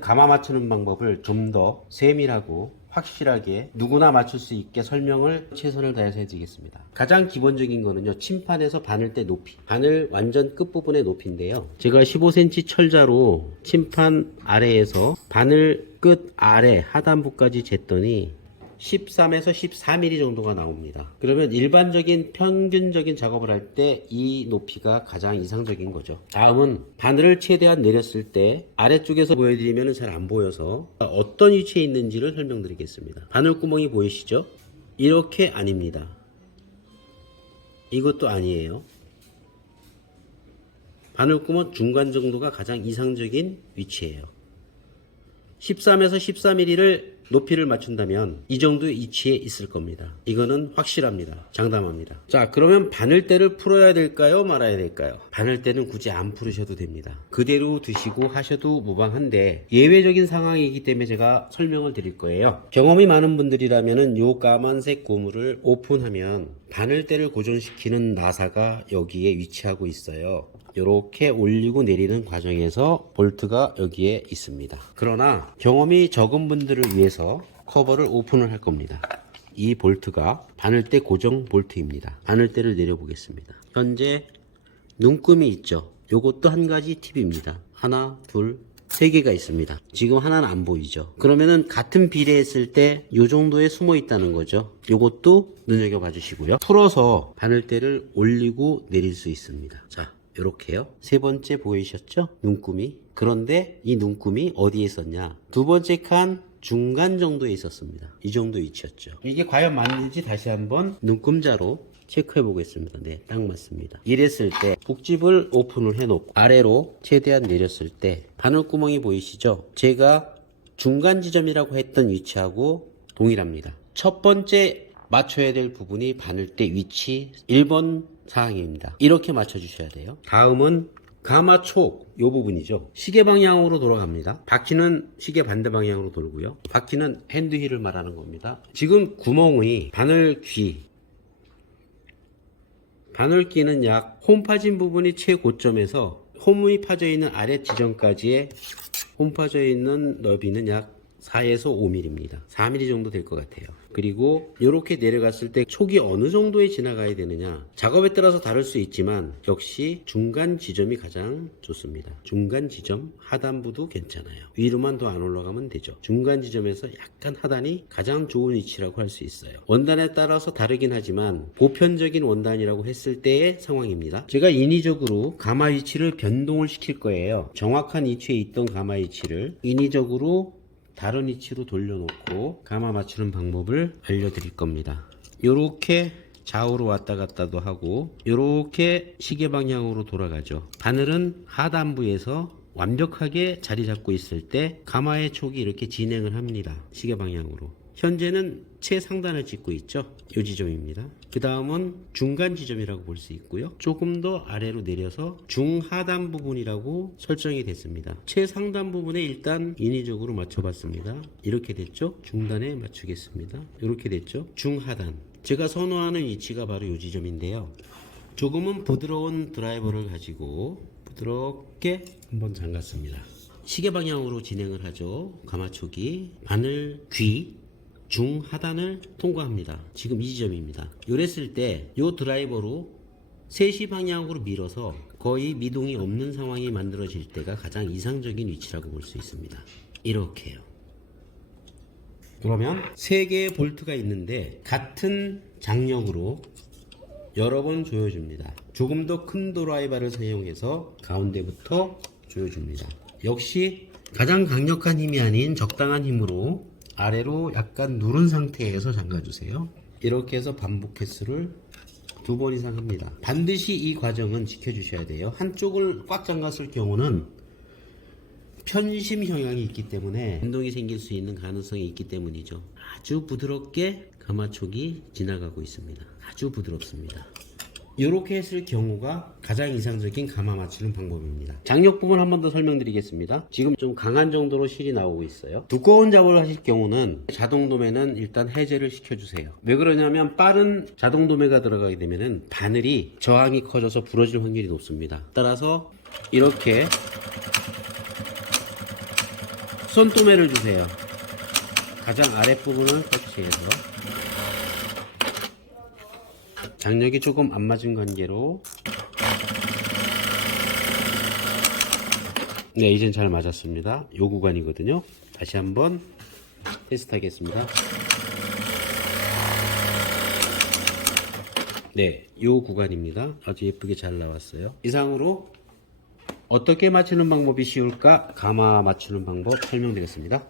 가마 맞추는 방법을 좀 더 세밀하고 확실하게 누구나 맞출 수 있게 설명을 최선을 다해서 해드리겠습니다. 가장 기본적인 거는요, 침판에서 바늘대 높이, 바늘 완전 끝부분의 높이인데요, 제가 15cm 철자로 침판 아래에서 바늘 끝 아래 하단부까지 쟀더니 13에서 14mm 정도가 나옵니다. 그러면 일반적인 평균적인 작업을 할 때 이 높이가 가장 이상적인 거죠. 다음은 바늘을 최대한 내렸을 때 아래쪽에서 보여드리면 잘 안 보여서 어떤 위치에 있는지를 설명드리겠습니다. 바늘구멍이 보이시죠? 이렇게 아닙니다. 이것도 아니에요. 바늘구멍 중간 정도가 가장 이상적인 위치예요. 13에서 14mm를 높이를 맞춘다면 이 정도의 위치에 있을 겁니다. 이거는 확실합니다. 장담합니다. 자, 그러면 바늘대를 풀어야 될까요? 말아야 될까요? 바늘대는 굳이 안 풀으셔도 됩니다. 그대로 두시고 하셔도 무방한데 예외적인 상황이기 때문에 제가 설명을 드릴 거예요. 경험이 많은 분들이라면 요 까만색 고무를 오픈하면 바늘대를 고정시키는 나사가 여기에 위치하고 있어요. 이렇게 올리고 내리는 과정에서 볼트가 여기에 있습니다. 그러나 경험이 적은 분들을 위해서 커버를 오픈을 할 겁니다. 이 볼트가 바늘대 고정 볼트입니다. 바늘대를 내려보겠습니다. 현재 눈금이 있죠. 요것도 한 가지 팁입니다. 하나, 둘, 세 개가 있습니다. 지금 하나는 안 보이죠. 그러면은 같은 비례했을 때 요 정도에 숨어 있다는 거죠. 요것도 눈여겨봐 주시고요. 풀어서 바늘대를 올리고 내릴 수 있습니다. 자, 요렇게요. 세 번째 보이셨죠? 눈금이. 그런데 이 눈금이 어디에 있었냐? 두 번째 칸 중간 정도에 있었습니다. 이 정도 위치였죠. 이게 과연 맞는지 다시 한번 눈금자로 체크해 보겠습니다. 네, 딱 맞습니다. 이랬을 때 복집을 오픈을 해 놓고 아래로 최대한 내렸을 때 바늘구멍이 보이시죠? 제가 중간 지점이라고 했던 위치하고 동일합니다. 첫 번째 맞춰야 될 부분이 바늘대 위치 1번 사항입니다. 이렇게 맞춰 주셔야 돼요. 다음은 가마촉 요 부분이죠. 시계 방향으로 돌아갑니다. 바퀴는 시계 반대 방향으로 돌고요. 바퀴는 핸드힐을 말하는 겁니다. 지금 구멍의 바늘끼는 약 홈 파진 부분이 최고점에서 홈이 파져 있는 아래 지점까지의 홈 파져 있는 너비는 약 4에서 5mm입니다. 4mm 정도 될 것 같아요. 그리고 이렇게 내려갔을 때 촉이 어느 정도에 지나가야 되느냐, 작업에 따라서 다를 수 있지만 역시 중간 지점이 가장 좋습니다. 중간 지점, 하단부도 괜찮아요. 위로만 더 안 올라가면 되죠. 중간 지점에서 약간 하단이 가장 좋은 위치라고 할 수 있어요. 원단에 따라서 다르긴 하지만 보편적인 원단이라고 했을 때의 상황입니다. 제가 인위적으로 가마 위치를 변동을 시킬 거예요. 정확한 위치에 있던 가마 위치를 인위적으로 다른 위치로 돌려놓고 가마 맞추는 방법을 알려드릴 겁니다. 요렇게 좌우로 왔다 갔다도 하고 요렇게 시계 방향으로 돌아가죠. 바늘은 하단부에서 완벽하게 자리 잡고 있을 때 가마의 촉이 이렇게 진행을 합니다. 시계 방향으로. 현재는 최상단을 찍고 있죠. 요 지점입니다. 그 다음은 중간 지점이라고 볼 수 있고요. 조금 더 아래로 내려서 중하단 부분이라고 설정이 됐습니다. 최상단 부분에 일단 인위적으로 맞춰봤습니다. 이렇게 됐죠. 중단에 맞추겠습니다. 이렇게 됐죠. 중하단. 제가 선호하는 위치가 바로 요 지점인데요. 조금은 부드러운 드라이버를 가지고 부드럽게 한번 잠갔습니다. 시계 방향으로 진행을 하죠. 가마촉이 바늘 귀 중하단을 통과합니다. 지금 이 지점입니다. 요랬을 때 요 드라이버로 3시 방향으로 밀어서 거의 미동이 없는 상황이 만들어질 때가 가장 이상적인 위치라고 볼 수 있습니다. 이렇게요. 그러면 3개의 볼트가 있는데 같은 장력으로 여러 번 조여줍니다. 조금 더 큰 드라이버를 사용해서 가운데부터 조여줍니다. 역시 가장 강력한 힘이 아닌 적당한 힘으로 아래로 약간 누른 상태에서 잠가주세요. 이렇게 해서 반복 횟수를 2번 이상 합니다. 반드시 이 과정은 지켜주셔야 돼요. 한쪽을 꽉 잠갔을 경우는 편심 경향이 있기 때문에 변동이 생길 수 있는 가능성이 있기 때문이죠. 아주 부드럽게 가마촉이 지나가고 있습니다. 아주 부드럽습니다. 이렇게 했을 경우가 가장 이상적인 가마 맞추는 방법입니다. 장력 부분 한 번 더 설명드리겠습니다. 지금 좀 강한 정도로 실이 나오고 있어요. 두꺼운 작업을 하실 경우는 자동 도매는 일단 해제를 시켜주세요. 왜 그러냐면 빠른 자동 도매가 들어가게 되면은 바늘이 저항이 커져서 부러질 확률이 높습니다. 따라서 이렇게 손도매를 주세요. 가장 아랫부분을 터치해서 장력이 조금 안 맞은 관계로 네, 이젠 잘 맞았습니다. 요 구간이거든요. 다시 한번 테스트 하겠습니다. 네, 요 구간입니다. 아주 예쁘게 잘 나왔어요. 이상으로 어떻게 맞추는 방법이 쉬울까? 가마 맞추는 방법 설명드렸습니다.